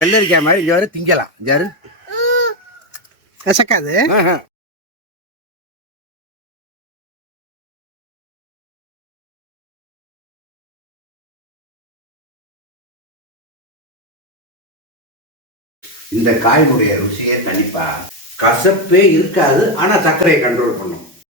வெள்ளரிக்காய் மாதிரி இங்க வர திங்கலாம். ஜாரு கசக்காது. இந்த காயினுடைய ருசியே தனிப்பா கசப்பே இருக்காது ஆனா சர்க்கரையை கண்ட்ரோல் பண்ணும்.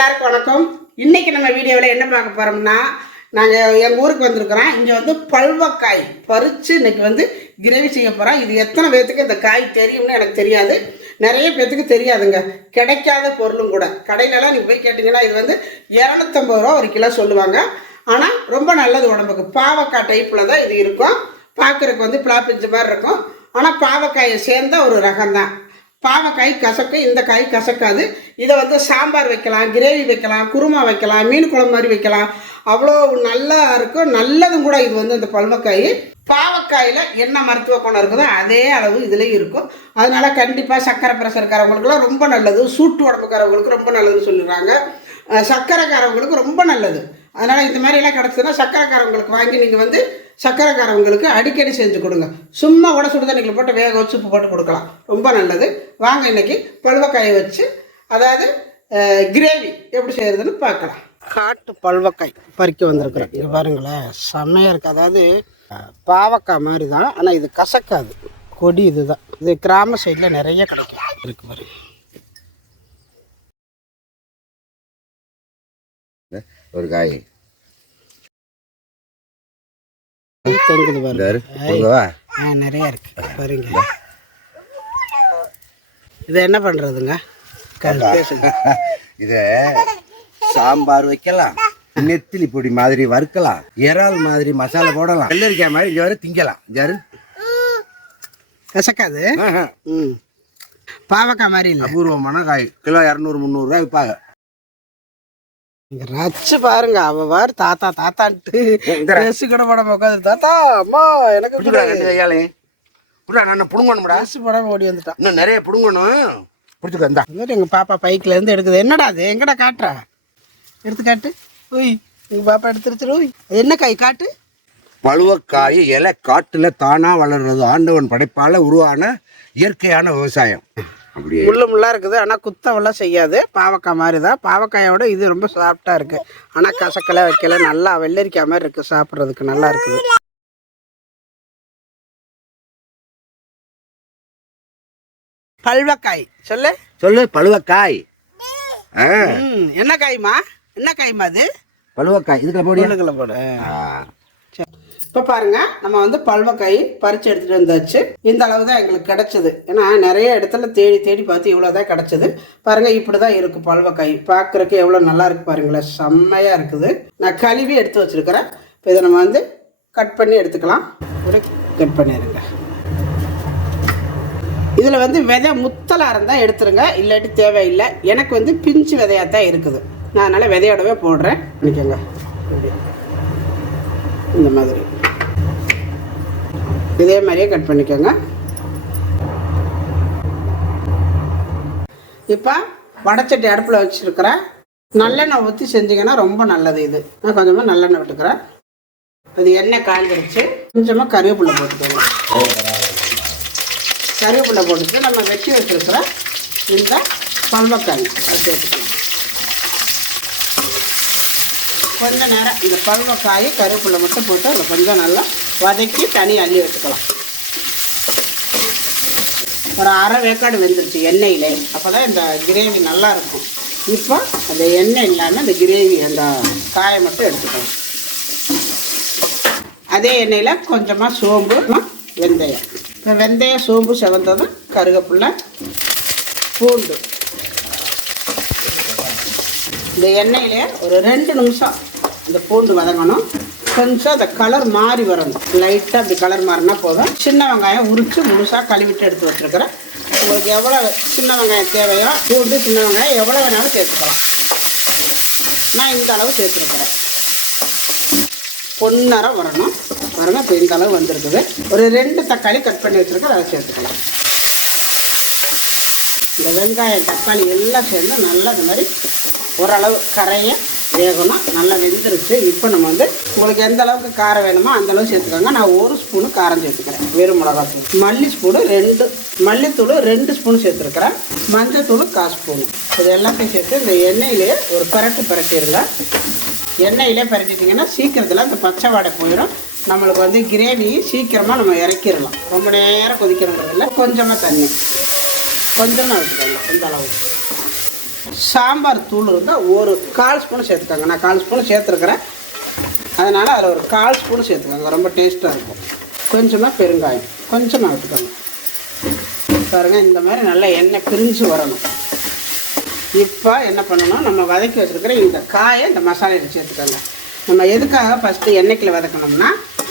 எல்லாருக்கும் வணக்கம். இன்றைக்கி நம்ம வீடியோவில் என்ன பார்க்க போகிறோம்னா நாங்கள் எங்கள் ஊருக்கு வந்திருக்கிறோம். இங்கே வந்து பல்வக்காய் பறித்து இன்னைக்கு வந்து கிரேவி செய்ய போகிறோம் இது எத்தனை பேர்த்துக்கு இந்த காய் தெரியும்னு எனக்கு தெரியாது. நிறைய பேர்த்துக்கு தெரியாதுங்க. கிடைக்காத பொருளும் கூட. கடையிலலாம் நீங்கள் போய் கேட்டிங்கன்னா இது வந்து இரநூத்தம்பது ரூபா ஒரு கிலோ சொல்லுவாங்க. ஆனால் ரொம்ப நல்லது உடம்புக்கு. பாவக்காய் டைப்பில் தான் இது இருக்கும். பார்க்குறதுக்கு வந்து பிளாப்பிஞ்சு மாதிரி இருக்கும். ஆனால் பாவக்காயை சேர்ந்த ஒரு ரகம் தான் பாவக்காய் கசக்க இந்த காய் கசக்காது. இதை வந்து சாம்பார் வைக்கலாம் கிரேவி வைக்கலாம் குருமா வைக்கலாம் மீன் குழம்பு மாதிரி வைக்கலாம். அவ்வளோ நல்லா இருக்கும். நல்லதும் கூட இது வந்து அந்த பல்வக்காய் பாவக்காயில் என்ன மருத்துவ குணம் இருக்குதோ அதே அளவு இதுலேயும் இருக்கும். அதனால் கண்டிப்பாக சக்கரை பிரஷர் இருக்கிறவங்களுக்குலாம் ரொம்ப நல்லது. சூட்டு உடம்புக்காரவங்களுக்கு ரொம்ப நல்லதுன்னு சொல்லிடுறாங்க சர்க்கரைக்காரவங்களுக்கு ரொம்ப நல்லது. அதனால் இந்த மாதிரி எல்லாம் கிடச்சதுன்னா சர்க்கரைக்காரவங்களுக்கு வாங்கி நீங்கள் வந்து சர்க்கரைக்காரவங்களுக்கு அடிக்கடி செஞ்சு கொடுங்க. சும்மா கூட சுடு தண்ணிக்குள்ள போட்டு வேக வச்சு உப்பு போட்டு கொடுக்கலாம். ரொம்ப நல்லது. வாங்க இன்னைக்கு பழுவக்காயை வச்சு அதாவது கிரேவி எப்படி செய்யறதுன்னு பார்க்கலாம். காட்டு பல்வக்காய் பறிக்க வந்திருக்கிறேன் இது பாருங்களேன் செம்மையாக இருக்குது அதாவது பாவக்காய் மாதிரி தான் ஆனால் இது கசக்காது. கொடி இதுதான். இது கிராம சைடில் நிறைய கிடைக்கும். இருக்கு பாருங்க ஒரு காய். தொங்குது பாருங்க. ஆ நிறைய இருக்கு. பாருங்க. இது என்ன பண்ணுறதுங்க இத சாம்பார் வைக்கலாம். நெத்திலி பொடி மாதிரி வறுக்கலாம். இறால் மாதிரி மசாலா போடலாம். வெள்ளரிக்காய் மாதிரி இங்க வர திங்கலாம். ஜாரு கசக்காது ம். பாவக்காய் மாதிரி இல்லை. அபூர்வமான காய். கிலோ இரநூறு முந்நூறுரூவா விற்பாங்க. ரச்சு பாருங்க அவ வாரு தாத்தா தாத்தான்ட்டு ட்ரெஸ் கூட போடாம உட்காந்து தாத்தா அம்மா எனக்கு புடா நான் புடுங்கணும்டா? ட்ரெஸ் போடாம ஓடி வந்துட்டான். இன்னும் நிறைய புடுங்கணும். பிடிச்சிக்க இந்தா. எங்க பாப்பா பைக்ல இருந்து எடுக்குது. என்னடா அது? எங்கடா காட்டுறா? எடுத்து காட்டு. ஓய் எங்க பாப்பா எடுத்துருச்சு ஓய். என்ன காய்? காட்டு. பழுவக்காய் இலை காட்டுல தானா வளர்றது ஆண்டவன் படைப்பால உருவான இயற்கையான விவசாயம். முள்ளு முள்ளா இருக்குது ஆனா குத்தவெல்லாம் செய்யாது. பாவக்காய் மாதிரி தான் பாவக்காயோட இது ரொம்ப சாஃப்டா இருக்கு. ஆனா கசக்கல வைக்கல. நல்லா வெள்ளரிக்காய் மாதிரி இருக்கு சாப்பிட்றதுக்கு. நல்லா இருக்குது. பல்வக்காய். சொல்லு. சொல்லு பழுவக்காய் என்ன காய்மா? என்ன காய்மா அது? பழுவக்காய் இதுக்குள்ள உள்ளுக்குள்ள போடு. இப்போ பாருங்க நம்ம வந்து பல்வக்காய் பறிச்சு எடுத்துட்டு வந்தாச்சு. இந்த அளவு தான் எங்களுக்கு கிடைச்சது. ஏன்னா நிறைய இடத்துல தேடி தேடி பார்த்து இவ்வளோ தான் கிடைச்சது. பாருங்க இப்படி தான் இருக்கும் பல்வக்காய். பார்க்குறக்கு எவ்வளோ நல்லா இருக்கு பாருங்களேன். செம்மையாக இருக்குது. நான் கழுவி எடுத்து வச்சிருக்கிறேன். இப்போ இதை நம்ம வந்து கட் பண்ணி எடுத்துக்கலாம். இப்படி கட் பண்ணிடுங்க. இதில் வந்து விதை முத்தலாக இருந்தால் எடுத்துருங்க. இல்லாட்டி தேவையில்லை. எனக்கு வந்து பிஞ்சு விதையாக தான் இருக்குது. நான் அதனால் விதையோடவே போடுறேன். பண்ணிக்கோங்க இந்த மாதிரி. இதே மாதிரியே கட் பண்ணிக்கோங்க. இப்போ வடச்சட்டி அடுப்பில் வச்சுருக்கிறேன் நல்லெண்ணெய் ஊற்றி செஞ்சிங்கன்னா ரொம்ப நல்லது இது. நான் கொஞ்சமாக நல்லெண்ணெய் விட்டுக்கிறேன். அது எண்ணெய் காய்ஞ்சிருச்சு கொஞ்சமாக கருவேப்பிலை போட்டுக்கோங்க. கருவேப்பிலை போட்டுட்டு நம்ம வெட்டி வச்சுருக்கிற இந்த பல்வக்காய் அதை சேர்த்துக்கலாம் கொஞ்ச நேரம் இந்த பல்வக்காய் கருவேப்பிலை மட்டும் போட்டு அதில் கொஞ்சம் நல்லா வதக்கி தனி அள்ளி வச்சுக்கலாம். ஒரு அரை வேக்காடு வெந்துருச்சு எண்ணெயிலே. அப்போ தான் இந்த கிரேவி நல்லா இருக்கும். இப்போ அந்த எண்ணெய் இல்லாமல் அந்த கிரேவி அந்த காயை மட்டும் எடுத்துக்கலாம். அதே எண்ணெயில் கொஞ்சமாக சோம்பு வெந்தயம். இப்போ வெந்தயம் சோம்பு செவந்ததும் கருவேப்பிலை பூண்டு. இந்த எண்ணெயிலே ஒரு ரெண்டு நிமிஷம் இந்த பூண்டு வதங்கணும். கொஞ்சம் அந்த கலர் மாறி வரணும். லைட்டாக அப்படி கலர் மாறினா போதும். சின்ன வெங்காயம் உரித்து முழுசாக கழுவிட்டு எடுத்து வச்சுருக்கிறேன். உங்களுக்கு எவ்வளோ சின்ன வெங்காயம் தேவையோ பூண்டு சின்ன வெங்காயம் எவ்வளோ வேணாலும் சேர்த்துக்கலாம். நான் இந்த அளவு சேர்த்துருக்குறேன். பொன்னரம் வரணும். வரணும் இப்போ இந்த அளவு வந்திருக்குது. ஒரு ரெண்டு தக்காளி கட் பண்ணி வச்சுருக்கேன் அதை சேர்த்துக்கலாம். இந்த வெங்காயம் தக்காளி எல்லாம் சேர்ந்து நல்லா இந்த மாதிரி ஓரளவு கரையை வேகணும் நல்லா வெந்துருச்சு. இப்போ நம்ம வந்து உங்களுக்கு எந்த அளவுக்கு காரம் வேணுமோ அந்த அளவு சேர்த்துக்கோங்க. நான் ஒரு ஸ்பூனு காரம் சேர்த்துக்கிறேன். வெறும் மிளகாத்தூள். மல்லி ஸ்பூனு ரெண்டு மல்லித்தூள் ரெண்டு ஸ்பூன் சேர்த்துருக்கிறேன். மஞ்சத்தூள் கால் ஸ்பூனு. இது எல்லாத்தையும் சேர்த்து இந்த எண்ணெயிலேயே ஒரு பரட்டு பரட்டிடுங்க எண்ணெயிலே பரட்டிட்டிங்கன்னா சீக்கிரத்தில் அந்த பச்சை வாடை போயிடும் நம்மளுக்கு வந்து கிரேவி சீக்கிரமாக நம்ம இறக்கிடலாம். ரொம்ப நேரம் கொதிக்கிறதுல கொஞ்சமாக தண்ணி. கொஞ்சமாக வச்சுக்கலாம் இந்த அளவுக்கு. சாம்பார் தூள் இருந்தால் ஒரு கால் ஸ்பூன் சேர்த்துக்கோங்க. நான் கால் ஸ்பூன் சேர்த்துருக்குறேன். அதனால் அதில் ஒரு கால் ஸ்பூன் சேர்த்துக்கோங்க. ரொம்ப டேஸ்ட்டாக இருக்கும். கொஞ்சமாக பெருங்காயம். கொஞ்சமாக விட்டுக்கோங்க பாருங்கள் இந்த மாதிரி நல்லா எண்ணெய் பிரிஞ்சு வரணும். இப்போ என்ன பண்ணணும் நம்ம வதக்கி வச்சுருக்கிற இந்த காயை இந்த மசாலையில் சேர்த்துக்கோங்க. நம்ம எதுக்காக ஃபஸ்ட்டு எண்ணெய்க்கில் வதக்கணும்னா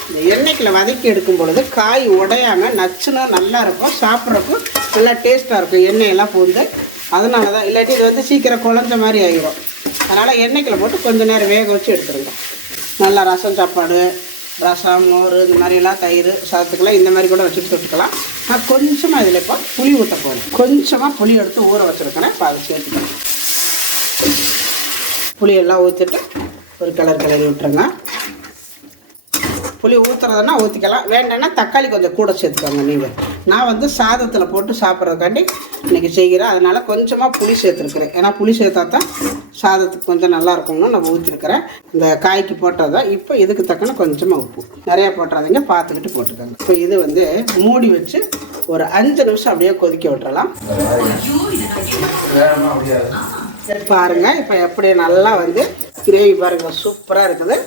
இந்த எண்ணெய்க்கில் வதக்கி எடுக்கும் பொழுது காய் உடையாமல் நச்சுன்னு நல்லா இருக்கும் சாப்பிட்றக்கும் நல்லா டேஸ்ட்டாக இருக்கும். எண்ணெயெல்லாம் பூந்து அதனால தான் இல்லாட்டி இது வந்து சீக்கிரம் குழஞ்ச மாதிரி ஆகிடும் அதனால் எண்ணெய்க்கில் போட்டு கொஞ்சம் நேரம் வேக வச்சு எடுத்துருங்க. நல்லா ரசம் சாப்பாடு ரசம் மோர் இந்த மாதிரிலாம் தயிர் சாதத்துக்கெல்லாம் இந்த மாதிரி கூட வச்சுட்டு தொட்டுக்கலாம். நான் கொஞ்சமாக இதில் இப்போ புளி ஊற்ற போகிறேன் கொஞ்சமாக புளி எடுத்து ஊற வச்சுருக்கேன். இப்போ அதை சேர்த்துக்கலாம் புளியெல்லாம் ஊற்றிட்டு ஒரு கலர் கலரி விட்டுருங்க. புளி ஊற்றுறதுன்னா ஊற்றிக்கலாம் வேண்டாம்னா தக்காளி கொஞ்சம் கூட சேர்த்துக்கோங்க நீங்கள் நான் வந்து சாதத்தில் போட்டு சாப்பிட்றதுக்காண்டி இன்றைக்கி செய்கிறேன். அதனால் கொஞ்சமாக புளி சேர்த்துருக்குறேன். ஏன்னா புளி சேர்த்தா தான் சாதத்துக்கு கொஞ்சம் நல்லா இருக்கும்னு நான் ஊற்றிருக்கிறேன் இந்த காய்க்கு போட்டதை தான் இப்போ இதுக்கு தக்கன கொஞ்சமாக உப்பு. நிறையா போட்டுறாதீங்க பார்த்துக்கிட்டு போட்டுக்கோங்க. இப்போ இது வந்து மூடி வச்சு ஒரு அஞ்சு நிமிஷம் அப்படியே கொதிக்க விட்டுறலாம். பாருங்கள் இப்போ எப்படி நல்லா வந்து கிரேவி பாருங்கள் சூப்பராக இருக்குது.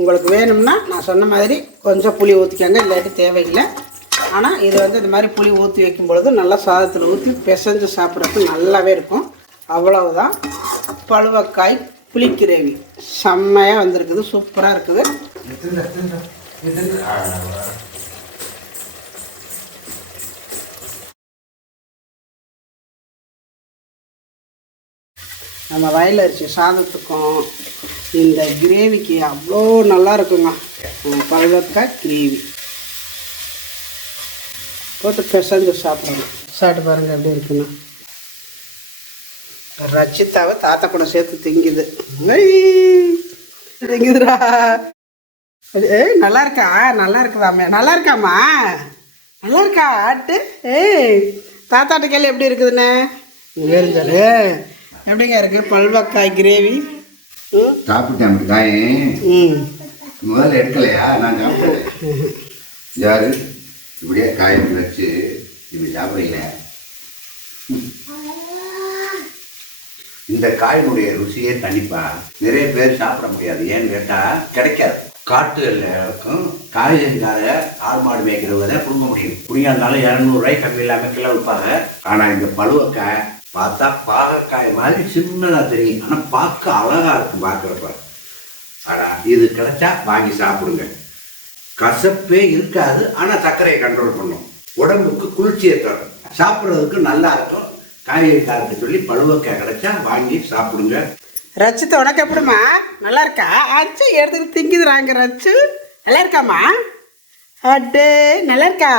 உங்களுக்கு வேணும்னா நான் சொன்ன மாதிரி கொஞ்சம் புளி ஊற்றிக்கோங்க இல்லாட்டி தேவையில்லை. ஆனால் இது வந்து இந்த மாதிரி புளி ஊற்றி வைக்கும் பொழுது நல்லா சாதத்தில் ஊற்றி பிசைஞ்சு சாப்பிட்றதுக்கு நல்லாவே இருக்கும். அவ்வளவுதான். பழுவக்காய் புளி கிரேவி செம்மையாக வந்திருக்குது. சூப்பராக இருக்குது. நம்ம வயல் அரிசி சாதத்துக்கும் இந்த கிரேவிக்கு அவ்வளோ நல்லா இருக்குங்க. பழுவக்காய் கிரேவி. போட்டு பிசைஞ்சு சாப்பிடணும். சாப்பிட்டு பாருங்க எப்படி இருக்குன்னு ரச்சிதாவை தாத்தா கூட சேர்த்து திங்குது. திங்குதுடா. ஏய் நல்லா இருக்கா? நல்லா இருக்குதாமே. நல்லா இருக்காம்மா. நல்லா இருக்கா? ஆட்டு. ஏய் தாத்தாட்ட கேள்வி எப்படி இருக்குதுண்ணே வேறுஞ்சாரு எப்படிங்க இருக்கு? பல்வக்காய் கிரேவி? சாப்பிட்டேன் காய் ம். முதல்ல எடுக்கலையா? நான் சாப்பிட்டேன் யாரு? இப்படியே காய் வச்சு இப்படி சாப்பிட்றீங்க. இந்த காயினுடைய ருசியே தனிப்பா. நிறைய பேர் சாப்பிட முடியாது. ஏன்னு கேட்டால் கிடைக்காது. காட்டு இருக்கும். காய்கறிக்கார ஆடு மாடு மேய்க்கிறவங்க தான் கொடுக்க முடியும். புளியா இருந்தாலும் இரநூறுவாய் கம்மி இல்லாமல் கிலோ விற்பாங்க. ஆனால் இந்த பழுவக்காய் பார்த்தா பாகக்காய் மாதிரி சின்னதாக தெரியும். ஆனால் பார்க்க அழகா இருக்கும் பார்க்குறப்ப. ஆனால் இது கிடைச்சா வாங்கி சாப்பிடுங்க. கசப்பே இருக்காது ஆனா சர்க்கரையை கண்ட்ரோல் பண்ணும். உடம்புக்கு குளிர்ச்சியை தரும் சாப்பிட்றதுக்கு நல்லா இருக்கும். காய்கறி காரத்தை சொல்லி பழுவக்காய் கிடைச்சா வாங்கி சாப்பிடுங்க. ரச்சித்த உனக்கு எப்படிம்மா? நல்லா இருக்கா? அச்சு எடுத்துக்கிட்டு திங்குதுறாங்க ரச்சு. நல்லா இருக்காம்மா? அட்டே நல்லா இருக்கா?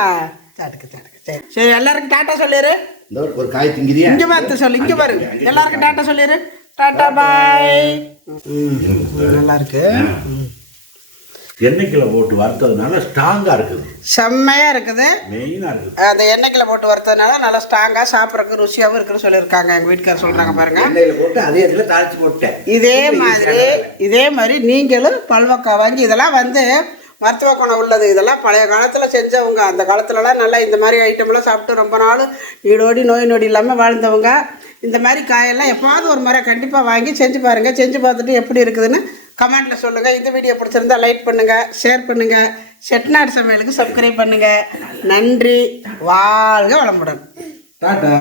சாட்டுக்கு சாட்டுக்கு சரி சரி எல்லாருக்கும் டாட்டா சொல்லிடு இந்த ஒரு காய் திங்கிறியா? இங்க பார்த்து சொல்லு இங்க பாரு. எல்லாருக்கும் டாட்டா சொல்லிடு டாட்டா பாய். நல்லா இருக்கு. எண்ணெய்க்கில் போட்டு வறுத்ததுனால ஸ்ட்ராங்கா இருக்குது. செம்மையா இருக்குது. மெயினா இருக்குது. அந்த எண்ணெய்க்குள்ள போட்டு வறுத்ததுனால நல்லா ஸ்ட்ராங்காக சாப்பிட்றதுக்கு ருசியாகவும் இருக்குன்னு சொல்லியிருக்காங்க எங்கள் வீட்டுக்காரர் சொல்கிறாங்க பாருங்க. எண்ணெயில போட்டு அதே இடத்துல தாளிச்சு போட்டேன் இதே மாதிரி இதே மாதிரி நீங்களும் பல்வக்காய் வாங்கி இதெல்லாம் வந்து மருத்துவ குணம் உள்ளது. இதெல்லாம் பழைய காலத்தில் செஞ்சவங்க. அந்த காலத்துலலாம் நல்லா இந்த மாதிரி ஐட்டம்லாம் சாப்பிட்டு ரொம்ப நாள் ஈடோடி நோய் நொடி இல்லாமல் வாழ்ந்தவங்க. இந்த மாதிரி காயெல்லாம் எப்பாவது ஒரு முறை கண்டிப்பாக வாங்கி செஞ்சு பாருங்கள் செஞ்சு பார்த்துட்டு எப்படி இருக்குதுன்னு கமெண்ட்டில் சொல்லுங்கள் இந்த வீடியோ பிடிச்சிருந்தா லைக் பண்ணுங்கள் ஷேர் பண்ணுங்கள் செட்நாடு சமையலுக்கு சப்ஸ்கிரைப் பண்ணுங்கள் நன்றி. வாழ்க வளமுடன். டாட்டா